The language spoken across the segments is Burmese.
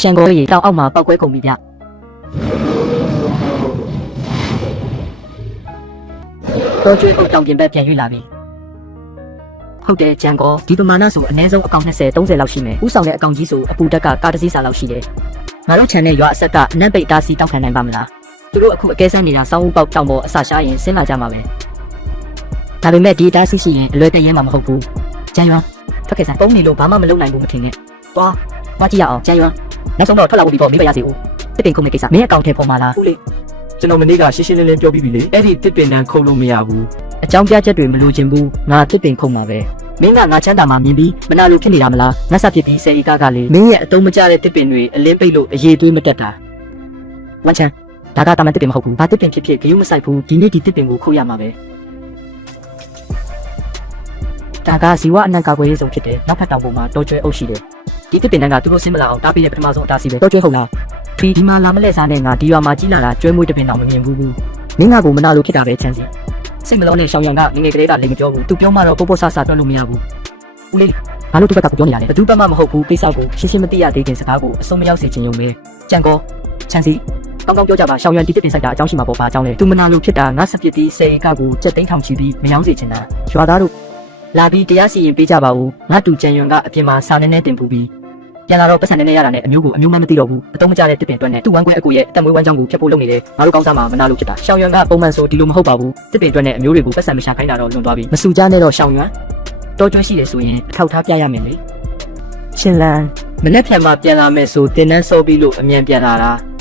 ရှန်ကိုရေတောင်အောက်မှာပောက်ကွဲကုန်ပြီဗျတော်ကျွေးအုပ်တောင်ပြင်ဘက်ပြန်ရွေ့လာပြီဟုတ်တယ်ဂျန်ကိုဒီပမာဏဆိုအနည်းဆုံးအကောင့်20 30လောက်ရှိမယ်ဥဆောင်တဲ့အကောင့်ကြီးဆိုအပူတက်ကကားတစ်စီးစာလောက်ရှိတယ်ငါတို့ channel ရွာအဆက်ကအနက်ပိတ်တားစီတောက်ခံနိုင်ပါမလားသူတို့အခုအကဲစမ်းနေတာစောင်းဦးပေါက်တောင်ပေါ်အစာရှားရင်ဆင်းလာကြမှာပဲဒါပေမဲ့ဒီတားစီရှိရင်အလွယ်တရဲမှာမဟုတ်ဘူးဂျန်ရွာထွက်ခဲ့စမ်းပုံနေလို့ဘာမှမလုပ်နိုင်ဘူးမထင်နဲ့သွားကြည့်ရအောင်ဂျန်ရွာနောက်ဆုံးတော့ထွက်လာဖို့ဒီပေါ်မိဘရစီဦးတစ်ပင်ခုံတဲ့ကိစ္စမင်းအကောင့်ထဲပေါ်မှာလားဟုတ်လေကျွန်တော်မနေ့ကရှင်းရှင်းလင်းလင်းပြောပြီးပြီလေအဲ့ဒီတစ်ပင်တန်းခုံလို့မရဘူး အကြောင်းပြချက်တွေမလိုချင်ဘူးငါတစ်ပင်ခုံမှာပဲမင်းကငါချမ်းသာမှာမြင်ပြီးမနာလိုဖြစ်နေတာမလားငါဆက်ဖြစ်ပြီးစေဧကကလေမင်းရဲ့အတုံးမကျတဲ့တစ်ပင်တွေအလင်းပိတ်လို့အရေးသွေးမတက်တာဝမ်းချမ်းဒါကတာမန်တစ်ပင်မဟုတ်ဘူးဘာတစ်ပင်ဖြစ်ဖြစ်ဂယုမဆိုင်ဘူးဒီနေ့ဒီတစ်ပင်ကိုခုတ်ရမှာပဲဒါကဇီဝအနံ့ကာကွယ်ရေးစုံဖြစ်တယ်နောက်ဖက်တောင်ပေါ်မှာတောကျွဲအုပ်ရှိတယ်ဒီတစ်ပင်တန်းကသူတို့ဆင်းမလာအောင်တားပေးတဲ့ပထမဆုံးအတားစီပဲတောကျွဲဟုတ်လားဒီမှာလာမလဲစားနဲ့ငါဒီရွာမှာကြီးလာတာကျွဲမွေးတစ်ပင်တော့မမြင်ဘူးမင်းကကိုမနာလိုဖြစ်တာပဲချမ်းစီစိတ်မလုံးနဲ့ရှောင်းရံကငငယ်ကလေးကလည်းမပြောဘူးသူပြောမှတော့ပို့ပို့ဆာဆာတွန်းလို့မရဘူးဦးလေးဘာလို့သူဘက်ကပြောနေရလဲဘသူဘက်မှမဟုတ်ဘူးကိစ္စကိုရှင်းရှင်းမသိရသေးခင်စကားကိုအဆုံးမရောက်စေချင်ရုံပဲကြံကောချမ်းစီကောင်းကောင်းပြောကြပါရှောင်းရံတီးတစ်ပင်ဆိုင်တာအကြောင်းရှိမှာပေါ့ဘာအကြောင်းလဲသူမနာလိုဖြစ်တာငါဆက်ပစ်ပြီးစေကကိုကြက်သိန်းထောင်ချီပြီးမယောင်းစေချင်တာရွာသားတို့လာပြီးတရားစီရင်ပေးကြပါဦးငါတူကြံရွံကအပြင်မှာစာနေနေတင်ပူပြီးပြန်လာတော့ပတ်စံနေရတာနဲ့အမျိုးကိုအမျိုးမှမသိတော့ဘူးအတုံးမကျတဲ့တစ်ပင်တွက်နဲ့သူ့ဝမ်းခွဲအကူရဲ့အတမွေးဝမ်းကြောင်းကိုဖျက်ဖို့လုပ်နေတယ်ငါတို့ကောင်းစားမှာမနာလို့ဖြစ်တာရှောင်းရွံကပုံမှန်ဆိုဒီလိုမဟုတ်ပါဘူးတစ်ပင်တွက်နဲ့အမျိုးတွေကိုပတ်စံမရှာခိုင်းတာတော့လွန်သွားပြီမစူကြနဲ့တော့ရှောင်းရွံတော်ကျွမ်းရှိတယ်ဆိုရင်အထောက်ထားပြရမယ်လေရှင်လန်မနေ့ဖြန်မှာပြန်လာမယ်ဆိုတင်နှန်းစောပြီးလို့အမြန်ပြန်လာတာ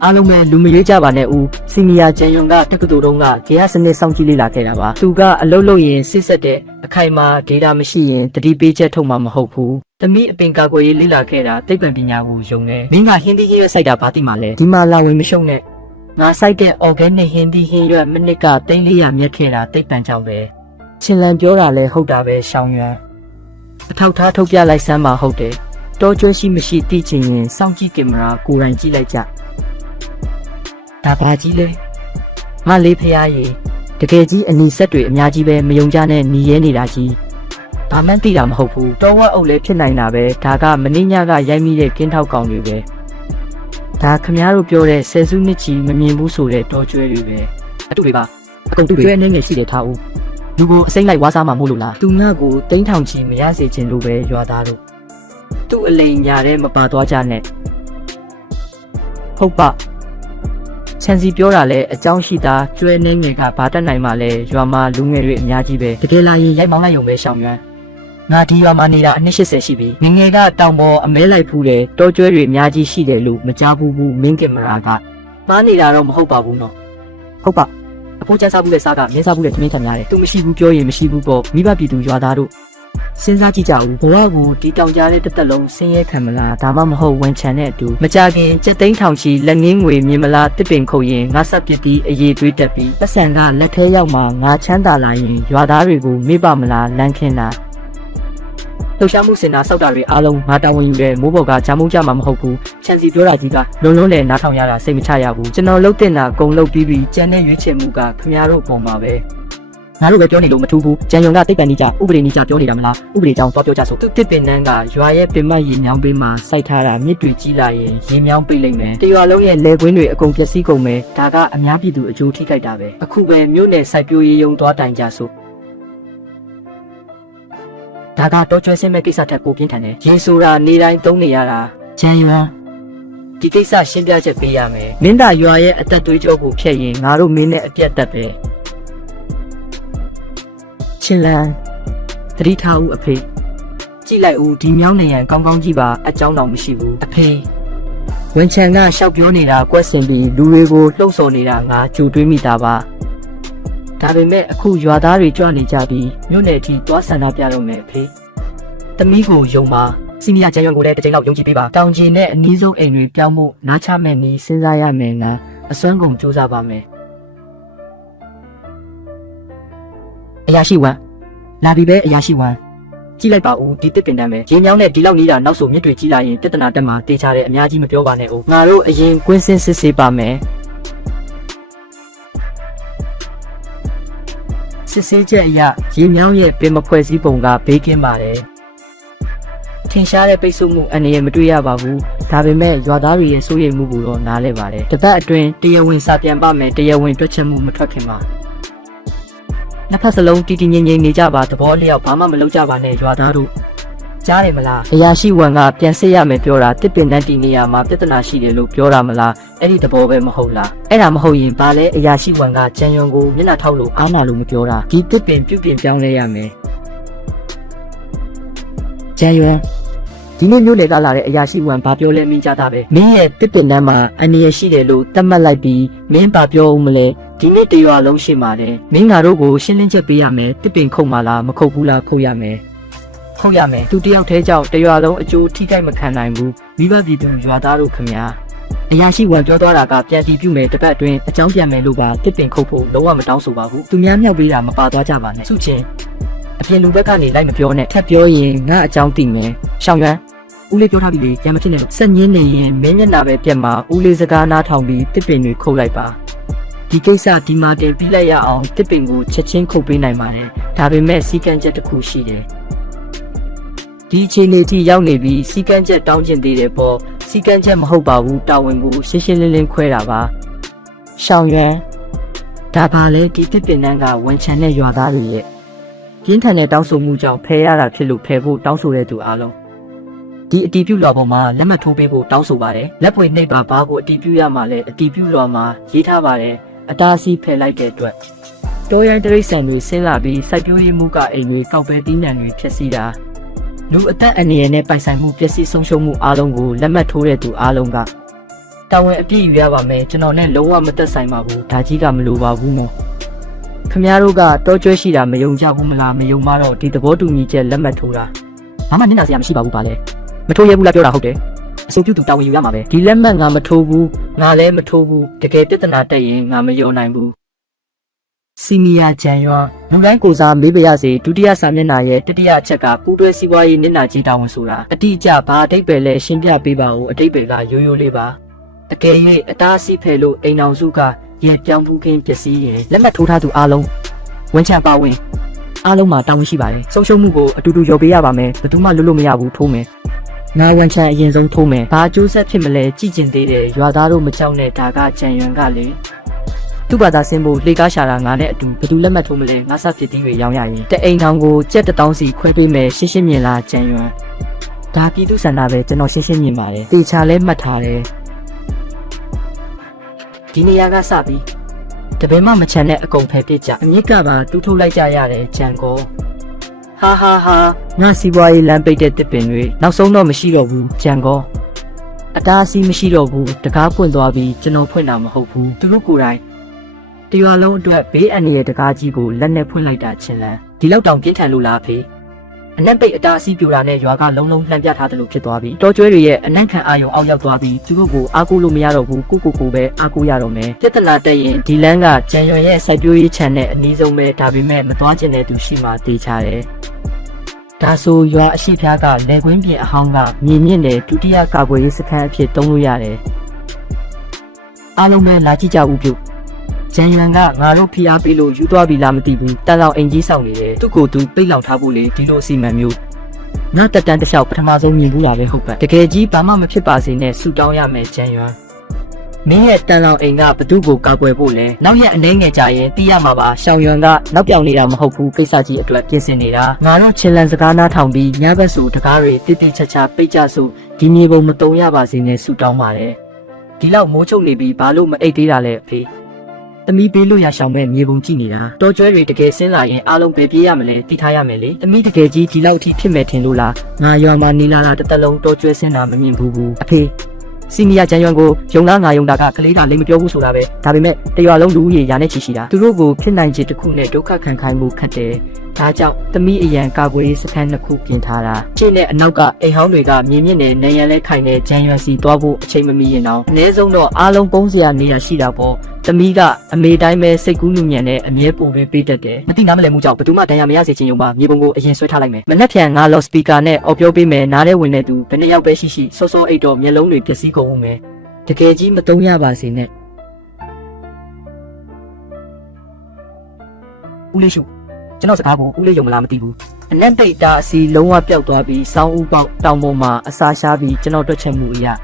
အားလုံးပဲလူမရွေးကြပါနဲ့ဦးစီနီယာကျန်ယွန်ကတက္ကသိုလ်တုန်းကဂေယစနစ်စောင့်ကြည့်လေ့လာခဲ့တာပါသူကအလုပ်လုပ်ရင်စစ်ဆက်တဲ့အခိုင်အမာဒေတာမရှိရင်တတိပေးချက်ထုတ်မှာမဟုတ်ဘူးသမီးအပင်ကာကွယ်ရေးလေ့လာခဲ့တာသိပ္ပံပညာကိုယုံတယ်မင်းကဟင်းသီးဟင်းရွက်စိုက်တာဘာသိမှလဲဒီမှာလာဝင်မရှုံနဲ့ငါစိုက်တဲ့ organic ဟင်းသီးဟင်းရွက်မိနစ်က300မြက်ခဲ့တာသိပ္ပံကြောင့်ပဲချင်းလန်ပြောတာလဲဟုတ်တာပဲရှောင်းရွံအထောက်ထားထုတ်ပြလိုက်စမ်းပါဟုတ်တယ်တောကျွဲရှိမရှိသိချင်ရင်စောင့်ကြည့်ကင်မရာကိုယ်တိုင်ကြည့်လိုက်ကြဒါဘာကြီးလဲငါလေးဖျားရည်တကယ်ကြီးအနီဆက်တွေအများကြီးပဲမယုံကြနဲ့หนีရဲနေတာကြီးဘာမှန်းသိတာမဟုတ်ဘူးတောဝက်အုပ်လည်းဖြစ်နိုင်တာပဲဒါကမင်းညကရိုက်မိတဲ့ကင်းထောက်ကောင်တွေပဲဒါခမားတို့ပြောတဲ့ဆယ်စုနှစ်ချီမမြင်ဘူးဆိုတဲ့တောကျွဲတွေပဲအတူတွေပါအကုန်တူကျွဲအနေငယ်ရှိတယ်ထားဦးလူကိုအစိမ့်လိုက်ဝါးစားမှာမို့လို့လားသူငါကိုတိန်းထောင်ချီမရစေချင်လို့ပဲရွာသားတို့သူ့အလိန်ညာတဲ့မပါသွားကြနဲ့ဟုတ်ပါချန်စီပြောတာလဲအကြောင်းရှိတာကျွဲနေငယ်ကဘာတက်နိုင်မှလဲရွာမှာလူငယ်တွေအများကြီးပဲတကယ်လာရင်ရိုက်မောင်းလိုက်ရုံပဲရှောင်းရွမ်းငါဒီရွာမှာနေတာအနှစ်80ရှိပြီငငယ်ကတောင်ပေါ်အမဲလိုက်ဖူးတယ်တောကျွဲတွေအများကြီးရှိတယ်လို့မကြားဘူးမင်းကင်မရာကမှားနေတာတော့မဟုတ်ပါဘူးနော်ဟုတ်ပါအဖိုးချမ်းစားဘူးတဲ့စားကမင်းစားဘူးတဲ့ထမင်းထမ်းများတယ်သူမရှိဘူးပြောရင်မရှိဘူးပေါ့မိဘပြည်သူရွာသားတို့စဉ်းစားကြည့်ကြဦးဘဝကိုဒီတောင်ကြားတဲ့တစ်သက်လုံးဆင်းရဲခံမလားဒါမှမဟုတ်ဝန်ချန်တဲ့အတူမကြခင်စက်သိန်းထောင်ချီလက်ငင်းငွေမြင်မလားတစ်ပင်ခုတ်ရင်ငါဆက်ပစ်ပြီးအရေးသွေးတက်ပြီးပတ်စံကလက်ထဲရောက်မှငါချမ်းသာလာရင်ရွာသားတွေကိုမေ့ပါမလားလမ်းခင်းတာလှုပ်ရှားမှုစင်တာစောက်တာတွေအားလုံးငါတာဝန်ယူတဲ့မိုးပေါ်ကဂျာမုံကြမှာမဟုတ်ဘူးချန်စီပြောတာကြီးကလုံးလုံးနဲ့နားထောင်ရတာစိတ်မချရဘူးကျွန်တော်လှုပ်တင်တာကုံလှုပ်ပြီးကြံတဲ့ရွေးချယ်မှုကခင်ဗျားတို့ပုံပါပဲငါတို့ပဲပြောနေလို့မထူးဘူးကျန်ယုံကတိတ်ပန်နေကြဥပဒေနေကြပြောနေတာမလားဥပဒေကြောင့်တော့ပြောကြဆိုသူတစ်ပင်နှန်းကရွာရဲ့ပင်မရေမြောင်းပေးမှာစိုက်ထားတာမြစ်တွေကြီးလာရင်ရေမြောင်းပိတ်လိုက်မယ်တရွာလုံးရဲ့လယ်ကွင်းတွေအကုန်ပျက်စီးကုန်မယ်ဒါကအများပြည်သူအကျိုးထိခိုက်တာပဲအခုပဲမြို့နယ်စိုက်ပျိုးရေးယုံသွားတိုင်ကြဆိုဒါကတော့ကျွဲစင်းမဲ့ကိစ္စထက်ပိုပြင်းထန်တယ်ရေဆိုတာနေတိုင်းသုံးနေရတာကျန်ယွန်းဒီကိစ္စရှင်းပြချက်ပေးရမယ်မင်းသားရွာရဲ့အသက်သွေးကြောကိုဖျက်ရင်ငါတို့မင်းနဲ့အပြတ်တက်ပဲချင်းလန်သတိထားဦးအဖေကြည့်လိုက်ဦးဒီမြောင်းနေရန်ကောင်းကောင်းကြည့်ပါအကြောင်းတော့မရှိဘူးအဖေဝန်ချန်ကရှောက်ပြောနေတာကွက်စင်ပြီးလူတွေကိုလှုပ်ဆော်နေတာငါကြိုတွေးမိတာပါဒါပေမဲ့အခုရွာသားတွေကြွနေကြပြီးမြို့နယ်ထိသွားဆန္ဒပြတော့မယ်အဖေသမီးကိုယုံပါစီနီယာကျန်ရွံကိုလည်းတစ်ချိန်လောက်ယုံကြည်ပေးပါတောင်ကျင်နဲ့အနည်းဆုံးအိမ်တွေပြောင်းဖို့နားချမယ်နီးစဉ်းစားရမယ်လားအစွမ်းကုန်စူးစမ်းပါမယ်အရာရှိဝမ်းလာပြီပဲအရာရှိဝမ်းကြည့်လိုက်ပါဦးဒီတစ်ပင်တန်းပဲရေမြောင်းနဲ့ဒီလောက်နေတာနောက်ဆိုမြစ်တွေကြီးလာရင်ပြဿနာတက်မှာတေးချတဲ့အများကြီးမပြောပါနဲ့ဦးငါတို့အရင်ကွင်းစင်းစစ်ဆေးပါမယ်စစ်ဆေးချက်အရရေမြောင်းရဲ့ပင်မဖွဲ့စည်းပုံကဘေးကင်းပါတယ်ထ င်ရှားတဲ့ပိတ်ဆို့မှုအနေနဲ့မတွေ့ရပါဘူးဒါပေမဲ့ရွာသားတွေရဲ့စိုးရိမ်မှုကိုတော့နားလည်ပါတယ်တပတ်အတွင်းတရားဝင်စာပြန်ပါမယ်တရားဝင်တွက်ချက်မှုမထွက်ခင်မှာနှစ်ဖက်စလုံးတည်တည်ငြိမ်ငြိမ်နေကြပါသဘောလျောက်ဘာမှမလုပ်ကြပါနဲ့ရွာသားတို့ကြားတယ်မလားအရာရှိဝန်ကပြန်စစ်ရမယ်ပြောတာတစ်ပင်တန်းတီနေရာမှာပြဿနာရှိတယ်လို့ပြောတာမလားအဲ့ဒီသဘောပဲမဟုတ်လားအဲ့ဒါမဟုတ်ရင်ဘာလဲအရာရှိဝန်ကကြံရွံကိုမျက်နှာထောက်လို့အားနာလို့မပြောတာဒီတစ်ပင်ပြုတ်ပြင်ပြောင်းလဲရမယ်ကြံရွံဒီနေ့မျိုးလေသားလာတဲ့အရာရှိဝန်ဘာပြောလဲမင်းကြားတာပဲမင်းရဲ့တစ်ပင်တန်းမှာအနေရရှိတယ်လို့သတ်မှတ်လိုက်ပြီးမင်းဘာပြောဦးမလဲဒီနေ့တရွာလုံးရှိပါတယ်မင်းငါတို့ကိုရှင်းလင်းချက်ပေးရမယ်တစ်ပင်ခုတ်မှလားမခုတ်ဘူးလားခုတ်ရမယ်ခုတ်ရမယ်သူတယောက်တည်းကြောင့်တရွာလုံးအကျိုးထိခိုက်မခံနိုင်ဘူးမိဘပြည်သူရွာသားတို့ခင်ဗျာအရာရှိဝန်ပြောသွားတာကပြန်တီးပြုမယ်တစ်ပတ်အတွင်းအကြောင်းပြန်မယ်လို့ပါတစ်ပင်ခုတ်ဖို့လုံးဝမတောင်းဆိုပါဘူးသူများမြောက်ပေးတာမပါသွားကြပါနဲ့စုချင်းအပြင်လူဘက်ကနေလိုက်မပြောနဲ့ထပ်ပြောရင်ငါအကြောင်းသိမယ်ရှောင်းရန်ဦးလေးပြောထားပြီလေရံမဖြစ်နဲ့တော့စက်ညင်းနေရင်မင်းမျက်နှာပဲပြက်မှာဦးလေးစကားနားထောင်ပြီးတစ်ပင်တွေခုတ်လိုက်ပါဒီကိစ္စဒီမှာတင်ပြီးလိုက်ရအောင်တစ်ပင်ကိုချက်ချင်းခုတ်ပေးနိုင်ပါတယ်ဒါပေမဲ့စီကံချက်တစ်ခုရှိတယ်ဒီအခြေအနေထိရောက်နေပြီးစီကံချက်တောင်းကျင်သေးတယ်ပေါ့စီကံချက်မဟုတ်ပါဘူးတာဝန်ကိုရှင်းရှင်းလင်းလင်းခွဲတာပါရှောင်းရန်ဒါပါလေဒီတစ်ပင်နှန်းကဝန်ချန်တဲ့ရွာသားတွေရဲ့ပြင်းထန်တဲ့တောင်းဆိုမှုကြောင့်ဖယ်ရတာဖြစ်လို့ဖယ်ဖို့တောင်းဆိုတဲ့သူအားလုံးဒီအတီးပြုလွှာပေါ်မှာလက်မှတ်ထိုးပေးဖို့တောင်းဆိုပါတယ်လက်ပွေနှိပ်ပါဘာကိုအတီးပြုရမှာလဲအတီးပြုလွှာမှာရေးထားပါတယ်အတားအဆီးဖယ်လိုက်တဲ့အတွက်တောရိုင်းတရိတ်ဆန်တွေဆင်းလာပြီးစိုက်ပျိုးရေးမှုကအိမ်တွေကောက်ပဲတီးနှံတွေဖြစ်စီတာလူအသက်အန္တရာယ်နဲ့ပိုင်ဆိုင်မှုပျက်စီးဆုံးရှုံးမှုအားလုံးကိုလက်မှတ်ထိုးတဲ့သူအားလုံးကတာဝန်အပြည့်ယူရပါမယ်ကျွန်တော်နဲ့လုံးဝမသက်ဆိုင်ပါဘူးဒါကြီးကမလိုပါဘူးနော်ခင်ဗျားတို့ကတောကျွဲရှိတာမယုံကြဘူးမလားမယုံမှတော့ဒီသဘောတူညီချက်လက်မှတ်ထိုးတာဘာမှနင့်နာစရာမရှိပါဘူးပါလေမထိုးရဘူးလားပြောတာဟုတ်တယ်အဆိုပြုသူတာဝန်ယူရမှာပဲဒီလက်မှတ်ငါမထိုးဘူးငါလည်းမထိုးဘူးတကယ်ပြဿနာတက်ရင်ငါမယုံနိုင်ဘူးစီနီယာဂျန်ရွာလူတိုင်းကိုစားမေးပါရစေဒုတိယစာမျက်နှာရဲ့တတိယအချက်ကပူးတွဲစီးပွားရေးနစ်နာကြေးတာဝန်ဆိုတာအတိအကျဘာအတိတ်ပဲလဲရှင်းပြပေးပါဦးအတိတ်ပဲကရိုးရိုးလေးပါအကယ်၍အတားအဆီးဖယ်လို့အိမ်အောင်စုကရေပြောင်းမှုခင်းပစ္စည်းရဲ့လက်မှတ်ထိုးထားသူအားလုံးဝန်ချပါဝင်အားလုံးမှာတာဝန်ရှိပါတယ်ဆုံးရှုံးမှုကိုအတူတူရောပေးရပါမယ်ဘယ်သူမှလွတ်လို့မရဘူးထိုးမယ်ငါဝန်ချအရင်ဆုံးထိုးမယ်ဘာအကျိုးဆက်ဖြစ်မလဲကြည့်ကျင်သေးတယ်ရွာသားတို့မကြောက်နဲ့ဒါကကြံရွံကလေသူ့ဘာသာဆင်းဖို့လှေကားရှာတာငါနဲ့အတူဘယ်သူလက်မှတ်ထိုးမလဲငါစဖြစ်တင်းတွေရောင်းရရင်တအိမ်ထောင်ကိုကြက်1000စီခွဲပေးမယ်ရှင်းရှင်းမြင်လားကြံရွံဒါပြည်သူစံတာပဲကျွန်တော်ရှင်းရှင်းမြင်ပါတယ်တေချာလဲမှတ်ထားတယ်ဒီနေရာကစပြီးတပင်မှမချန်တဲ့အကုန်ဖယ်ပစ်ကြအမြစ်ကပါတူးထုတ်လိုက်ကြရတယ်ကြံကောဟာငါစီးပွားရေးလမ်းပိတ်တဲ့တစ်ပင်တွေနောက်ဆုံးတော့မရှိတော့ဘူးကြံကောအတားအဆီးမရှိတော့ဘူးတကားပွင့်သွားပြီးကျွန်တော်ဖွင့်တာမဟုတ်ဘူးသူတို့ကိုယ်တိုင်တရွာလုံးအတွက်ဘေးအန္တရာယ်တကားကြီးကိုလက်နဲ့ဖွင့်လိုက်တာချင်းလန်းဒီလောက်တောင်ပြင်းထန်လို့လားဖေအနက်ပိတ်အတားအဆီးပြိုတာနဲ့ရွာကလုံးလုံးလှမ်းပြထားတယ်လို့ဖြစ်သွားပြီတောကျွဲတွေရဲ့အနက်ခံအာယုံအောက်ရောက်သွားပြီးသူတို့ကိုအားကိုးလို့မရတော့ဘူးကိုပဲအားကိုးရတော့မယ်ပြဿနာတက်ရင်ဒီလန်းကကြံရွံရဲ့စိုက်ပျိုးရေးခြံနဲ့အနီးဆုံးပဲဒါပေမဲ့မသွားကျင်တဲ့သူရှိမှတေးချတယ်ဒါဆိုရွာအရှိဖျားကလေကွင်းပြင်အဟောင်းကမြင်မြင့်တဲ့ဒုတိယကာကွယ်ရေးစခန်းအဖြစ်သုံးလို့ရတယ်အားလုံးပဲလာကြည့်ကြဦးပြုကြံရွံကငါတို့ဖိအားပေးလို့ယူသွားပြီလားမသိဘူးတန်လောက်အင်ကြီးဆောင်နေတယ်သူ့ကိုယ်သူပိတ်လောင်ထားဖို့လေဒီလိုအစီအမံမျိုးငါတက်တန်းတစ်လျှောက်ပထမဆုံးမြင်ဘူးတာပဲဟုတ်ပါတကယ်ကြီးဘာမှမဖြစ်ပါစေနဲ့ဆူတောင်းရမယ်ကြံရွံမင်းရဲ့တန်လောင်အိမ်ကဘသူ့ကိုကာကွယ်ဖို့လဲနောက်ရက်အနေငယ်ကြရင်တီးရမှာပါရှောင်ရွံကနောက်ပြောင်နေတာမဟုတ်ဘူးကိစ္စကြီးအတွက်ပြင်ဆင်နေတာငါတို့ချင်းလန်စကားနားထောင်ပြီးညဘက်ဆိုတကားတွေတိတိချာချာပိတ်ကြဆိုဒီမြေပုံမတုံရပါစေနဲ့ဆူတောင်းပါတယ်ဒီလောက်မိုးချုပ်နေပြီးဘာလို့မအိတ်သေးတာလဲအဖေသမီးပေးလို့ရရှောင်မဲ့မြေပုံကြည့်နေတာတောကျွဲတွေတကယ်ဆင်းလာရင်အားလုံးပဲပြေးရမလဲတိထားရမယ်လေသမီးတကယ်ကြီးဒီလောက်ထိဖြစ်မဲ့ထင်လို့လားငါရွာမှာနေလာတာတစ်သက်လုံးတောကျွဲဆင်းတာမမြင်ဘူးအဖေစီနီယာဂျန်ရွံကိုယုံလားငါယုံတာကကလေးတာလိမ့်မပြောဘူးဆိုတာပဲဒါပေမဲ့တရွာလုံးလူဦးရေရာနဲ့ချီရှိတာသူတို့ကိုဖြစ်နိုင်ခြေတစ်ခုနဲ့ဒုက္ခခံခိုင်းမှုခတ်တယ်ဒါကြောင့်သမီးအရန်ကာကွယ်ရေးစခန်းနှစ်ခုပြင်ထားတာရှေ့နဲ့အနောက်ကအိမ်ဟောင်းတွေကမြင်မြင့်နဲ့နေရန်လဲခိုင်တဲ့ဂျန်ရွံစီသွားဖို့အချိန်မမီရင်တော့အနည်းဆုံးတော့အားလုံးပုံးစရာနေရာရှိတာပေါ့သမီးကအမေတိုင်းပဲစိတ်ကူးလူညံနဲ့အမြဲပုံပေးတတ်တယ်မသိနားမလည်မှုကြောင့်ဘယ်သူမှတန်ရမရစေချင်ုံပါမြေပုံကိုအရင်ဆွဲထားလိုက်မယ်မနှက်ဖြန်ငါလော့စပီကာနဲ့အော်ပြောပေးမယ်နားထဲဝင်တဲ့သူဘယ်နှစ်ယောက်ပဲရှိစောအိတ်တော့မျက်လုံးတွေပျက်စီးကုန်ဦးမယ်တကယ်ကြီးမတုံးရပါစေနဲ့ဦးလေးရှုကျွန်တော်စကားကိုဦးလေးယုံမလားမသိဘူး အနက်ပိတ်တာအစီလုံးဝပျောက်သွားပြီးစောင်းဥပေါက်တောင်ပေါ်မှာအစာရှားပြီးကျွန်တော်တွက်ချက်မှုအရာ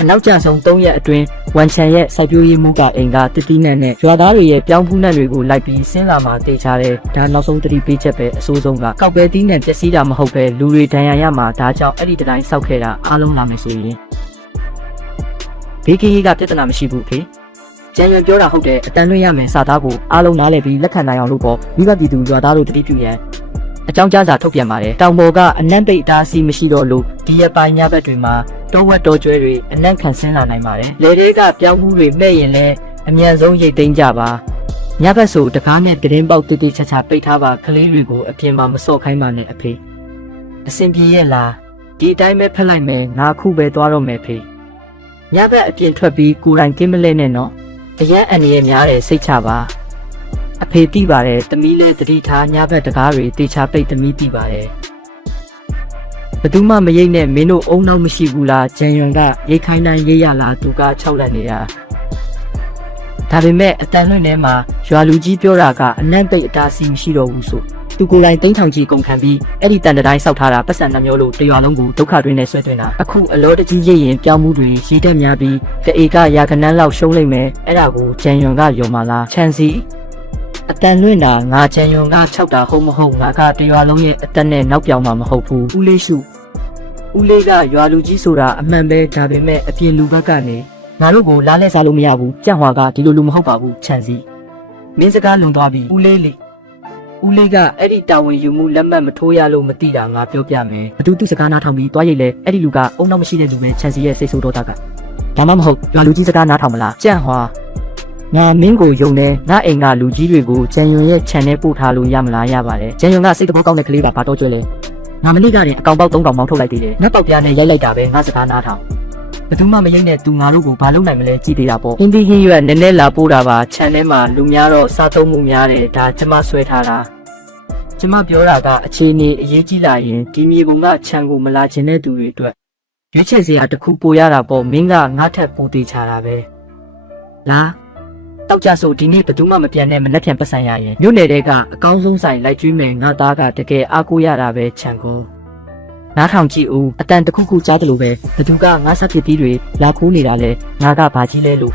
အနောက်ကျဆုံး3ရက်အတွင်းဝန်ချန်ရဲ့စိုက်ပျိုးရေးမှုကအိမ်ကတတိနတ်နဲ့ရွာသားတွေရဲ့ပြောင်းဖူးနတ်တွေကိုလိုက်ပြီးဆင်းလာမှတေချတယ်ဒါနောက်ဆုံးသတိပေးချက်ပဲအဆိုးဆုံးကကောက်ပဲတီးနဲ့ပျက်စီးတာမဟုတ်ပဲလူတွေဒဏ်ရာရမှာဒါကြောင့်အဲ့ဒီတိုင်းဆောက်ခဲ့တာအားလုံးလာမယ်ဆိုရင်ဘေးကင်းရေးကပြဿနာမရှိဘူးဖေကျန်ရန်ပြောတာဟုတ်တယ်အတန်လွင့်ရမယ်စာသားကိုအားလုံးနားလည်ပြီးလက်ခံနိုင်အောင်လို့ပေါ့မိဘပြည်သူရွာသားတို့တတိပြုရန်အကြောင်းကြားစာထုတ်ပြန်ပါတယ်တောင်ပေါ်ကအနံ့ပိတ်တားစီမရှိတော့လို့ဒီရပိုင်းညဘက်တွေမှာတောဝက်တော်ကျွဲတွေအနံ့ခံဆင်းလာနိုင်ပါတယ်လေတွေကပြောင်းမှုတွေမဲ့ရင်လည်းအမြန်ဆုံးရိတ်သိမ်းကြပါညဘက်ဆိုတကားနဲ့တင်းပေါက်တိတိချာချာပိတ်ထားပါကလေးတွေကိုအပြင်မှာမစော့ခိုင်းပါနဲ့အဖေအဆင်ပြေရဲ့လားဒီအတိုင်းပဲဖက်လိုက်မယ်ငါခုပဲသွားတော့မယ်ဖေညဘက်အပြင်ထွက်ပြီးကိုယ်တိုင်ကင်းမလဲနဲ့နော်အရန်အန်ရများတယ်စိတ်ချပါအဖေသိပါတယ်သမီးလည်းတတိထားညဘက်တကားတွေတေချာပိတ်သမီးသိပါတယ်ဘယ်သူမှမရိတ်နဲ့မင်းတို့အုံနောက်မရှိဘူးလားဂျန်ယွန်ကရိတ်ခိုင်းတိုင်းရိတ်ရလားသူက၆လက်နေတာဒါပေမဲ့အတန်လွင့်ထဲမှာရွာလူကြီးပြောတာကအနံ့ပိတ်အတားစီမရှိတော့ဘူးဆိုသူကိုယ်တိုင်သိန်းထောင်ကြီးကုန်ခံပြီးအဲ့ဒီတန်တိုင်းဆောက်ထားတာပတ်စံနှမျိုးလို့တရွာလုံးကိုဒုက္ခတွင်းနဲ့ဆွဲသွင်းတာအခုအလောတကြီးရိတ်ရင်ပြောင်းမှုတွေရည်တက်များပြီးတအေကရာခဏန်းလောက်ရှုံးလိုက်မယ်အဲ့ဒါကိုဂျန်ယွန်ကယုံမလားချန်စီအတန်လွင့်တာငါချန်ယွန်က6တာဟုတ်မဟုတ်ငါကတရွာလုံးရဲ့အတက်နဲ့နောက်ပြောင်မှာမဟုတ်ဘူးဦးလေးရှုဦးလေးကရွာလူကြီးဆိုတာအမှန်ပဲဒါပေမဲ့အပြင်လူဘက်ကနေငါတို့ကိုလားလဲစားလို့မရဘူးကြံ့ဟွာကဒီလိုလူမဟုတ်ပါဘူးချန်စီမင်းစကားလွန်သွားပြီဦးလေးကအဲ့ဒီတာဝန်ယူမှုလက်မှတ်မထိုးရလို့မသိတာငါပြောပြမယ်ဘသူစကားနားထောင်ပြီးတွားရိတ်လဲအဲ့ဒီလူကအုံနောက်မရှိတဲ့လူပဲချန်စီရဲ့စိတ်ဆိုးတော့တာကဒါမှမဟုတ်ရွာလူကြီးစကားနားထောင်မလားကြံ့ဟွာငါမင်းကိုယုံတယ်ငါအိမ်ကလူကြီးတွေကိုဂျန်ယွန်ရဲ့ channel ပို့ထားလို့ရမလားရပါတယ်ဂျန်ယွန်ကစိတ်တဘောကောင်းတဲ့ကလေးကဘာတော့ကျွဲလဲငါမနေ့ကတည်းကအကောင်ပေါက်3ကောင်မောင်းထုတ်လိုက်သေးတယ်နတ်ပေါက်ပြားနဲ့ရိုက်လိုက်တာပဲငါစကားနားထောင်ဘယ်သူမှမရိတ်နဲ့သူငါတို့ကိုဘာလုပ်နိုင်မလဲကြည်သေးတာပေါ့ဟင်းဒီဟင်းရွက်နည်းနည်းလာပို့တာပါ channel မှာလူများတော့စားသုံးမှုများတယ်ဒါကျမဆွဲထားတာကျမပြောတာကအခြေအနေအရေးကြီးလာရင်ဒီမြေပုံကခြံကိုမလာခြင်းတဲ့သူတွေအတွက်ရွေးချယ်စရာတစ်ခုပို့ရတာပေါ့မင်းကငါထက်ပိုသေးချတာပဲလားတောက်ကြဆိုဒီနေ့ဘယ်သူမှမပြန်နဲ့မနှက်ပြန်ပတ်ဆိုင်ရရင်မြို့နယ်တဲကအကောင်းဆုံးဆိုင်လိုက်ကျွေးမယ်ငါသားကတကယ်အားကိုးရတာပဲခြံကိုနားထောင်ကြည့်ဦးအတန်တစ်ခုခုကြားတယ်လို့ပဲဘသူကငါဆက်ဖြစ်ပြီးတွေလာခိုးနေတာလဲငါကဘာကြီးလဲလို့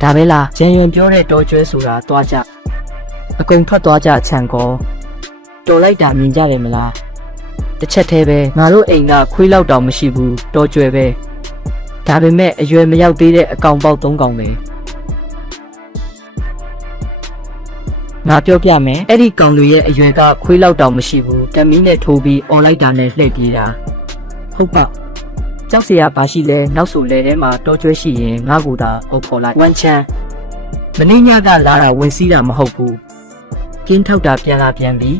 ဒါပဲလားဂျန်ယွန်ပြောတဲ့တော်ကျွဲဆိုတာသွားကြအကုန်ထွက်သွားကြခြံကောတော်လိုက်တာမြင်ကြတယ်မလားတစ်ချက်သေးပဲငါတို့အိမ်ကခွေးလောက်တောင်မရှိဘူးတော်ကျွဲပဲဒါပေမဲ့အရွယ်မရောက်သေးတဲ့အကောင်ပေါက်3ကောင်ပဲငါပြောပြမယ်အဲ့ဒီကောင်လူရဲ့အရွယ်ကခွေးလောက်တောင်မရှိဘူးတမီးနဲ့ထိုးပြီးអော်လိုက်တာနဲ့လှည့်ပြေးတာဟုတ်ပါကြောက်စရာဘာရှိလဲနောက်ဆိုလဲထဲမှာတော်ကျွဲရှိရင်ငါ့ကိုသာအုပ်ခေါ်လိုက်ဝန်ချန်မင်းညကလာတာဝင်စီးတာမဟုတ်ဘူးကင်းထောက်တာပြန်လာပြန်ပြီး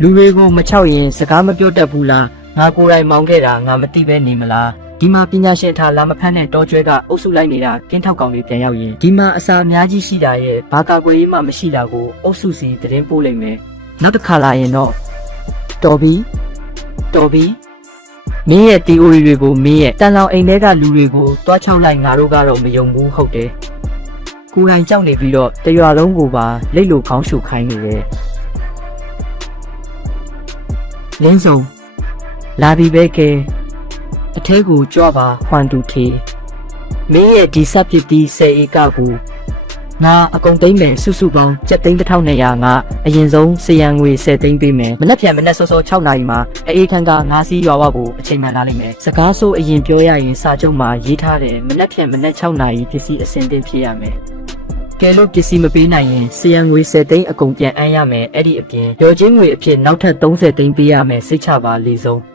လူတွေကိုမချောက်ရင်စကားမပြောတတ်ဘူးလားငါကိုယ်တိုင်မောင်းခဲ့တာငါမသိပဲနေမလားဒီမှာပညာရှင်ထားလာမဖမ်းတဲ့တော်ကျွဲကအုပ်စုလိုက်နေတာကင်းထောက်ကောင်တွေပြန်ရောက်ရင်ဒီမှာအစာအများကြီးရှိတာရဲ့ဘာကာကွယ်ရေးမှမရှိတာကိုအုပ်စုစီသတင်းပို့လိုက်မယ်နောက်တစ်ခါလာရင်တော့တော်ပြီမင်းရဲ့ theory တွေကိုမင်းရဲ့တန်လောင်အိမ်ထဲကလူတွေကိုတွားချောက်လိုက်ငါတို့ကတော့မယုံဘူးဟုတ်တယ်ကိုယ်တိုင်ကြောက်နေပြီးတော့တရွာလုံးကိုပါလိတ်လိုခေါင်းရှုခိုင်းနေတယ်လင်းစုံလာပြီပဲကဲအထဲကိုကြွပါဟွမ်တူထေမင်းရဲ့ဒီဆက်ဖြစ်ပြီး10ဧကကိုငါအကုန်သိမ်းမယ်စုပေါင်း7,200ငါအရင်ဆုံးစရန်ငွေ10သိန်းပေးမယ်မနက်ဖြန်မနက်စောစော6နာရီမှာအေးခန်းကငါးစီးရွာဝကိုအချိန်မှန်လာလိမ့်မယ်စကားဆိုအရင်ပြောရရင်စာချုပ်မှာရေးထားတယ်မနက်ဖြန်မနက်6နာရီပစ္စည်းအစင်တင်ဖြစ်ရမယ်ကဲလို့ပစ္စည်းမပေးနိုင်ရင်စရန်ငွေ10သိန်းအကုန်ပြန်အမ်းရမယ်အဲ့ဒီအပြင်ရော်ချင်းငွေအဖြစ်နောက်ထပ်30သိန်းပေးရမယ်စိတ်ချပါလေဆုံး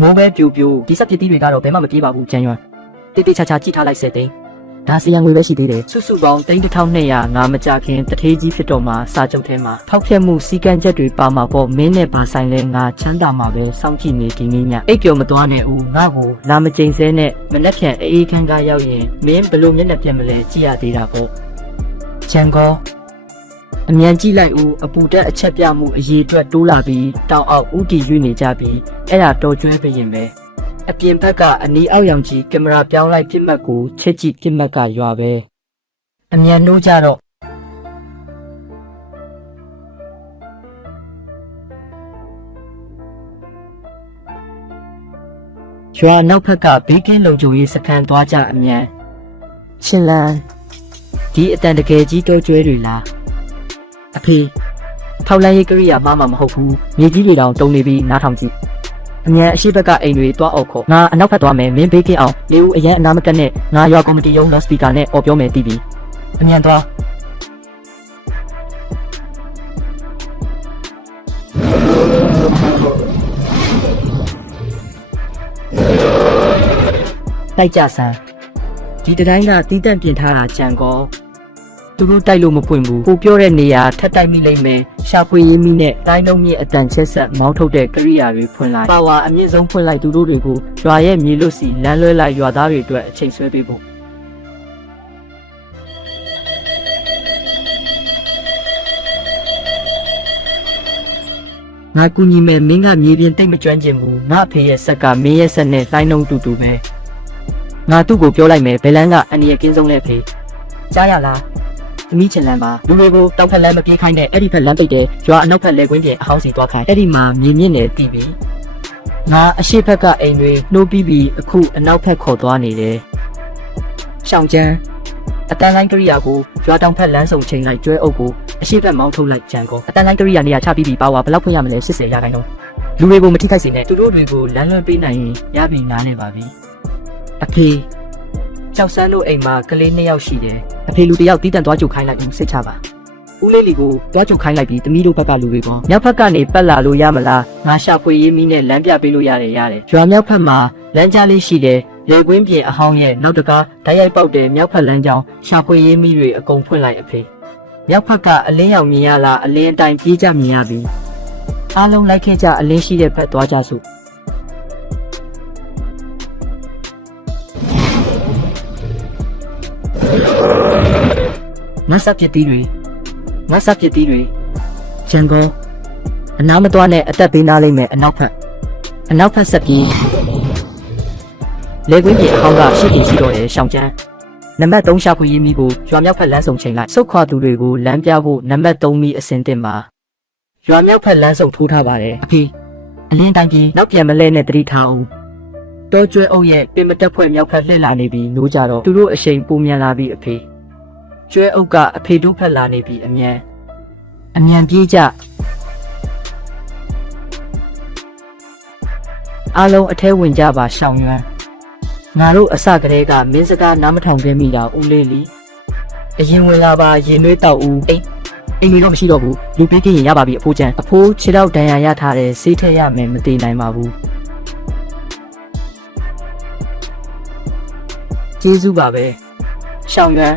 မိုးပဲပြူဒီစက်ပစ္စည်းတွေကတော့ဘယ်မှမပြေးပါဘူးကျန်ရွံတိတိချာချာကြည့်ထားလိုက်10သိန်းဒါစရန်ငွေပဲရှိသေးတယ်စုပေါင်း3,200ငါမကြခင်တထေးကြီးဖြစ်တော့မှစာချုပ်ထဲမှာဖောက်ဖျက်မှုစီကံချက်တွေပါမှာပေါ့မင်းနဲ့ဘာဆိုင်လဲငါချမ်းသာမှာပဲစောင့်ကြည့်နေဒီနေ့ညအိတ်ပြော်မသွားနဲ့ဦးငါ့ကိုလာမကျိန်စဲနဲ့မနှက်ဖြန်အေးခန်းကရောက်ရင်မင်းဘလို့မျက်နှာပြက်မလဲကြည့်ရသေးတာပေါ့ချန်ကောအမြန်ကြည့်လိုက်ဦးအပူတက်အချက်ပြမှုအရေးအတွက်တိုးလာပြီးတောင်အောက်ဥတီရွေ့နေကြပြီးအဲ့ဒါတော်ကျွဲပြရင်ပဲအပြင်ဘက်ကအနီးအောက်ရောင်ကြီးကင်မရာပြောင်းလိုက်ပြစ်မှတ်ကိုချက်ကြည့်ပြစ်မှတ်ကရွာပဲအမြန်နှိုးကြတော့ ရွာနောက်ဖက်ကဘေးကင်းလုံခြုံရေးစခန်းသွားကြအမြန်ရှင်လန်းဒီအတန်တကယ်ကြီးတိုးကျွဲတွေလားအဖေထောက်လန်းရေးကရိယာမှမဟုတ်ဘူးမြေကြီးတွေတောင်တုံနေပြီးနားထောင်ကြည့်အမြန်အရှိဘက်ကအိမ်တွေတွားအောင်ခေါ်ငါအနောက်ဖက်သွားမယ်မင်းဘေးကင်းအောင်လေဦးအရန်အနာမကက်နဲ့ငါရွာကော်မတီရုံးလော့စပီကာနဲ့အော်ပြောမယ်တီးပြီးအမြန်သွားတိုက်ကြဆန်းဒီတိုင်းကတီးတန့်ပြင်ထားတာကြံကောသူတို့တိုက်လို့မပွင့်ဘူးကိုပြောတဲ့နေရာထပ်တိုက်မိလိမ့်မယ်ရှာဖွေရင်းမိနဲ့တိုင်းလုံးမြင့်အတန်ချက်ဆက်မောင်းထုတ်တဲ့ကရိယာတွေဖွင့်လိုက်ပါဝါအမြင့်ဆုံးဖွင့်လိုက်သူတို့တွေကိုရွာရဲ့မြေလွတ်စီလမ်းလွဲလိုက်ရွာသားတွေအတွက်အချိန်ဆွဲပေးဖို့ငါကူညီမဲ့မင်းကမြေပြင်တိတ်မကျွမ်းကျင်ဘူးငါအဖေရဲ့ဆက်ကမင်းရဲ့ဆက်နဲ့တိုင်းလုံးတူတူပဲငါသူ့ကိုပြောလိုက်မယ်ဘယ်လန်းကအန်ဒီရဲ့ကင်းဆုံးတဲ့ဖေကြားရလားသမီးချင်လန်းပါလူတွေကိုတောက်ဖက်လမ်းမပြေးခိုင်းတဲ့အဲ့ဒီဖက်လမ်းပိတ်တဲ့ရွာအနောက်ဖက်လေကွင်းပြင်အဟောင်းစီသွားခိုင်းအဲ့ဒီမှာမြေမြင့်နယ်တည်ပြီးငါအရှိဖက်ကအိမ်တွေနှိုးပြီးအခုအနောက်ဖက်ခေါ်သွားနေတယ်ရှောင်းချမ်းအတန်လိုင်းကရိယာကိုရွာတောင်ဖက်လမ်းစုံချိန်လိုက်ကျွဲအုပ်ကိုအရှိဖက်မောင်းထုတ်လိုက်ကြံကောအတန်လိုင်းကရိယာနေရာချပြီးပါဝါဘလောက်ဖွင့်ရမလဲ80ရာခိုင်နှုန်းလူတွေကိုမထိခိုက်စေနဲ့သူတို့တွေကိုလမ်းလွှဲပေးနိုင်ရင်ရပြီနားနေပါပြီအဖေကျောက်ဆန်းတို့အိမ်မှာကလေး2ယောက်ရှိတယ်အဖေလူ1ယောက်တီးတန့်သွားကြုတ်ခိုင်းလိုက်ဘူးစိတ်ချပါဦးလေးလီကိုသွားကြုတ်ခိုင်းလိုက်ပြီးတမီးတို့ဘက်ကလူတွေကောမြောက်ဘက်ကနေပတ်လာလို့ရမလားငါရှာဖွေရေးမီးနဲ့လမ်းပြပေးလို့ရတယ်ရွာမြောက်ဘက်မှာလမ်းကြားလေးရှိတယ်လေကွင်းပြင်အဟောင်းရဲ့နောက်တကားဓာတ်ရိုက်ပေါက်တဲ့မြောက်ဘက်လမ်းကြောင်းရှာဖွေရေးမီးတွေအကုန်ဖွင့်လိုက်အဖေမြောက်ဘက်ကအလင်းရောင်မြင်ရလားအလင်းအတိုင်းပြေးကြမြင်ရပြီအားလုံးလိုက်ခဲ့ကြအလင်းရှိတဲ့ဘက်သွားကြစို့ငါစပ်ပစ်တီးတွေဂျန်ကောအနားမသွားနဲ့အသက်ပေးနာလိုက်မယ်အနောက်ဖက်ဆက်ပြီးလေကွင်းပြင်အဟောင်းကရှိတင်ရှိတော့တယ်ရှောင်းချမ်းနံပါတ်3ရှာဖွေရေးမီးကိုရွာမြောက်ဖက်လမ်းစုံချိန်လိုက်စုတ်ခွာသူတွေကိုလမ်းပြဖို့နံပါတ်3မီးအစင်တင်ပါရွာမြောက်ဖက်လမ်းစုံထိုးထားပါတယ်အဖေအလင်းတိုင်းကြီးနောက်ပြန်မလဲနဲ့တတိထားအောင်တောကျွဲအုပ်ရဲ့ပင်မတက်ဖွဲ့မြောက်ဖက်လှည့်လာနေပြီးနိုးကြတော့သူတို့အရှိန်ပုံမြန်လာပြီးအဖေကျွဲအုပ်ကအဖေတို့ဖက်လာနေပြီအမြန်ပြေးကြအားလုံးအထဲဝင်ကြပါရှောင်းရွမ်းငါတို့အစကတည်းကမင်းစကားနားမထောင်ခဲ့မိတာဦးလေးလီအရင်ဝင်လာပါရင်နှွေးတောက်ဦးအိမ်တော့မရှိတော့ဘူးလူပေးခင်ရပါပြီအဖိုးချမ်းအဖိုးခြေတော့ဒဏ်ရာရထားတယ်ဆေးထက်ရမယ်မတည်နိုင်ပါဘူးကျေးဇူးပါပဲရှောင်းရွမ်း